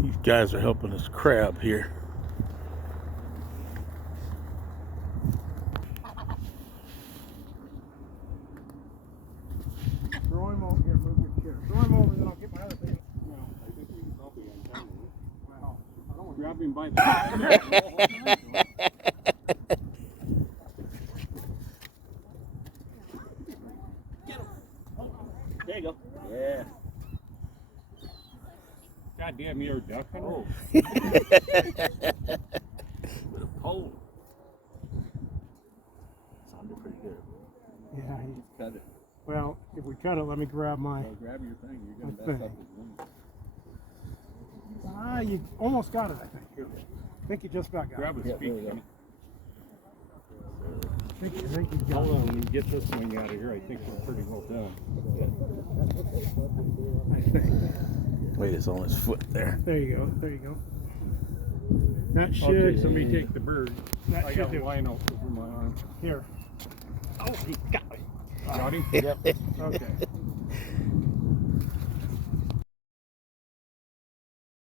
These guys are helping us crab here. Throw him over here, move your chair. Throw him over, then I'll get my other thing. No, I think he's probably on camera. Well, I don't want to Grab him by the There you go. Yeah. God damn, you're a duck hunter? Oh. With a pole. Sounded pretty good. Yeah, Cut it. well, if we cut it, let me grab my. Well, grab your thing. You're going to Okay. mess up his wing. Ah, you almost got it, I think. Here. I think you just about got Grab it. his feet. I think you got Hold it. on, when we get this wing out of here, I think we're pretty well done. I think. Wait, it's on his foot there. There you go. There you go. That should. Okay, somebody take the bird. That I should got do a it. line over my arm. Here. Oh, he got me. Got him? Yep. Okay.